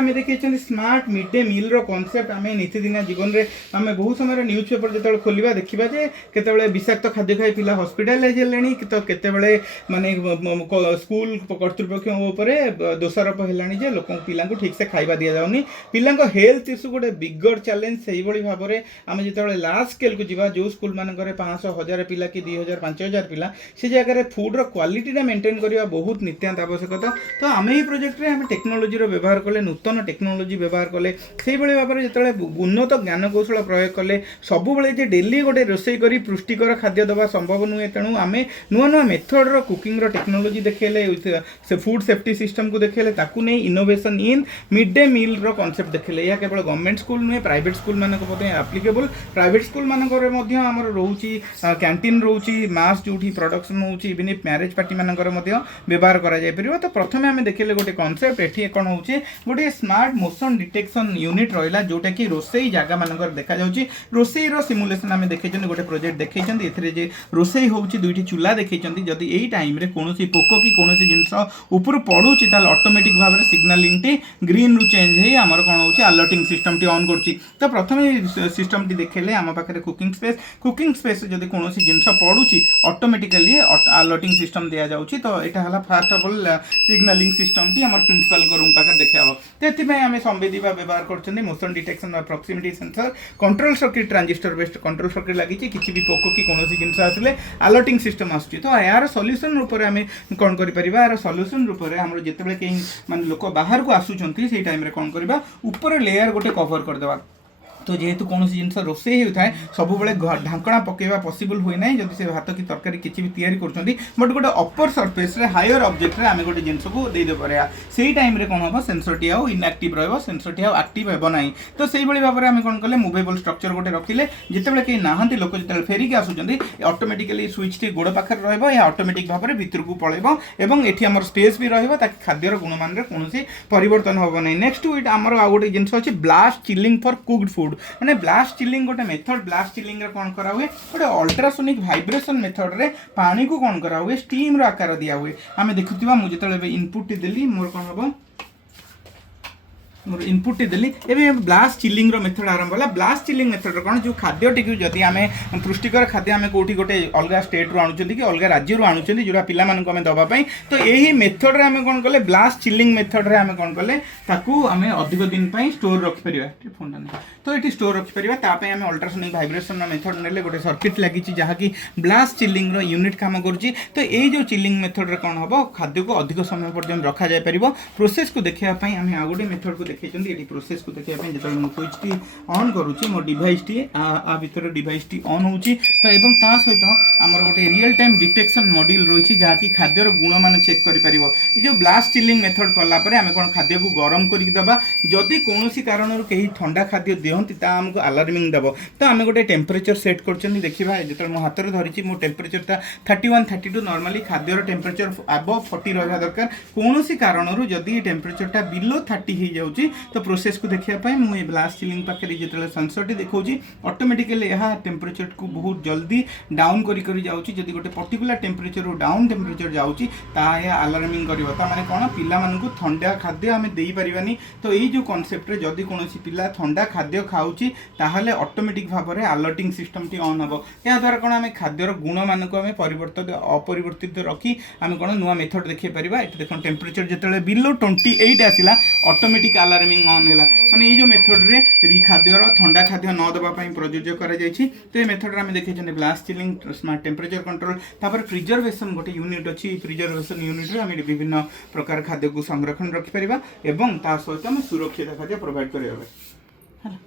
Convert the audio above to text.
आम देखिए smart mid day meal रो कॉन्सेप्ट आम नीतिदिनिया जीवन में आम बहुत समय न्यूज पेपर जो खोलिया देखा जे केतबेले विषाक्त खाद्य खाई पिला हॉस्पिटलाइज हेलेनी तो केतबेले माने स्कूल कर्तृपक्ष दोषारोप है जे लोक पिला ठीक से खाଇବା दि जाऊनी पिला हेल्थ इश्यू गोटे बिगर चैलेंज से भाव में आम जो लार्ज स्केल को जीवा जो स्कूल मानक 500,000 पिला कि 2,000 5,000 पिला से जगह फूड्र क्वालिटी मेंटेन करने बहुत नित्यांत आवश्यकता तो आम ही प्रोजेक्ट में टेक्नोलोजी व्यवहार कले नूतन टेक्नोलोजी व्यवहार कले से भाव में जो उन्नत ज्ञान कौशल प्रयोग कले सब डेली गोटे रोषे कर पुष्टिकर खाद्य दवा संभव नुहे तेणु आम नुआ नुआ मेथड कुकिंग टेक्नोलोजी देखेले से फूड सेफ्टी सिस्टम को देखेले ताकू नहीं innovation in mid day meal रो कॉन्सेप्ट देखेले या केवल गवर्नमेंट स्कूल नुहे प्राइवेट स्कूल मानक एप्लिकेबल प्राइवेट स्कूल मानक रोची कैंटीन रोची मास जो प्रोडक्शन होची इवन मैरेज पार्टी मानक व्यवहार करा जाय परिबो तो प्रथमे आम देखिले गोटे कॉन्सेप्ट एठी कोन होची गोटे स्मार्ट मोशन डिटेक्शन यूनिट रहिला जोटा कि रोसई जागा मानकर देखा जाउची रोसई रो सिमुलेशन आम देखैछन गोटे प्रोजेक्ट देखैछन एथिरे जे रोसई होउची दुईटी चूल्हा देखैछन जदि एई टाइम रे कोनोसी पोको कि कोनोसी जिंस ऊपर पडुची ताल ऑटोमेटिक भाव रे सिग्नलिंग टी ग्रीन रु चेंज हे हमर कोन होची अलर्टिंग सिस्टम टी ऑन करची तो प्रथमे सिस्टम टी देखले आम पाखरे कुकिंग स्पेस जदि कोनोसी जिंस पडुची ऑटोमेटिकली अलर्टिंग सिस्टम दिया जाउची तो एटा हला fast of all signalling system T हमर प्रिंसिपल को रूम पाखरे देखाबो तेति में आमे संवेदी व्यवहार करछन मोशन डिटेक्शन और proximity sensor control circuit transistor based control circuit लागि किछि भी पोको कि कोनोसी जिंस आसले अलर्टिंग सिस्टम आसुची तो यार सॉल्यूशन रूप रे आमे कोन करि परिबा यार सॉल्यूशन रूप रे हमर जेतेबेले के माने लोक बाहर को आसुचंती सेही टाइम रे कोन करबा ऊपर लेयर गोटे कवर कर देबा तो जेहेतु कौन जिन रोषे होता है सब ढांकणा पकेवा पॉसिबल हुए ना जब से भात की तरकारी किसी भी तैयारी कर बट गोटे अपर सरफेस रे हायर ऑब्जेक्ट रे आम गोटे जिनस को देदे पारा से टाइम रे कौन हम सेंसर टी आउ इनएक्टिव रहा सेंसर टी आक्टिव हेब ना तो से भाव में आम कौन कले मुवेबल स्ट्रक्चर गोटे रखिले जितेबाला कहीं नहांती लोक जो फेरिक आसुँच ऑटोमेटिकली स्विच टी गोड़ पाखे रहा ऑटोमेटिक भाव में भितर को पड़ेब और ये आम स्पेस भी ताकि खाद्यर गुणमान में कौन परिवर्तन हम ना नेक्स्ट वीक आमर आ गए जिन अच्छी blast chilling for cooked food माने ब्लास्ट चिलिंग गोटे मेथड ब्लास्ट चिलिंग रे कोन करा हुए गोटे अल्ट्रासोनिक वाइब्रेशन मेथड रे पानी को कोन करा हुए स्टीम रो आकार दिया हुए आमे देखुतिबा मु जेतले इनपुट देली मोर कोन हबो मोर इनपुट देली एबे ब्लास्ट चिलिंग रो मेथड आरंभ होला ब्लास्ट चिलिंग मेथड रो कोन जो खाद्य टिकु जदी आमे पुष्टिकर खाद्य आमे कोठी गोटे अलगा स्टेट रो आणुचंदी कि अलगा राज्य रो आणुचंदी जोरा पिला मानन को आमे दबा पई तो एही मेथड रे आमे कोन करले ब्लास्ट चिलिंग मेथड रे आमे कोन करले ताकू आमे अधिक दिन पई स्टोर रखि परिबा फोन ना तो एटी स्टोर रखि परिबा ता पई आमे अल्ट्रासोनिक वाइब्रेशन रो मेथड नेले गोटे सर्किट लागि छि जहा कि ब्लास्ट चिलिंग रो यूनिट काम करछि तो एई जो चिलिंग मेथड रे कोन हबो खाद्य को अधिक समय पर्यंत रखा जाय परिबो प्रोसेस को देखिया पई आमे आ गोटे मेथड को देखैचंदी एटी प्रोसेस को देखिया पई जेतल मु स्विच टी ऑन करूछि मो डिवाइस टी आ भीतर डिवाइस टी ऑन होछि तो एवं ता सहित हमर गोटे रियल टाइम डिटेक्शन मॉड्यूल रहिछि जहा कि खाद्यर गुण मान चेक करि परिबो ई जो ब्लास्ट चिलिंग मेथड कला परे आमे कोन खाद्य को गरम करि दबा जदि कोनोसी कारणर केही ठंडा खाद्य देहंती ता हमको अलार्मिंग देबो तो आमे गोटे टेम्परेचर सेट करछन्ती देखिबा जेतल मो हाथ रे धरिछि मो टेम्परेचर ता 31 32 नॉर्मली खाद्यर टेम्परेचर अबव 40 रहबा दरकार कोनोसी कारणर जदि टेम्परेचर ता बिलो 30 हे जाउछि तो प्रोसेस को देखिया पई मु ए ब्लास्ट चिलिंग पाखे जेतले सेंसर टी देखौछि ऑटोमेटिकली यहा टेम्परेचर को बहुत जल्दी डाउन करी करी जाउछि जदि गोटे पर्टिकुलर टेम्परेचर रो डाउन टेम्परेचर जाउछि ता या अलार्मिंग करबो ता माने कोन पिला मानकु ठंडा खाद्य आमे देई परिबानी तो एई जो कांसेप्ट रे जदि कोनोसी पिला ठंडा खाद्य खाउछि ताहले ऑटोमेटिक भाव में अलर्टिंग सिस्टम टी ऑन हबो या द्वारा कोन आमे खाद्यर गुण मानको आमे परिवर्तित अपरिवर्तित रखी आमे कोन नुवा मेथड देखि परिबा एत देखन टेम्परेचर जेतले बिलो 28 आसिला ऑटोमेटिक अलार्मिंग ऑन होला माने ए जो मेथड रे री खाद्यर ठंडा खाद्य न दबा पई प्रयोज्य करा जायछि तो ए मेथड रे आमे देखि जने blast chilling smart temperature control तापर प्रिजर्वेशन गोटे यूनिट अछि प्रिजर्वेशन यूनिट रे आमे विभिन्न प्रकार खाद्य को संरक्षण रखि परिबा एवं ता सहित आमे सुरक्षित खाद्य प्रोवाइड करिबा।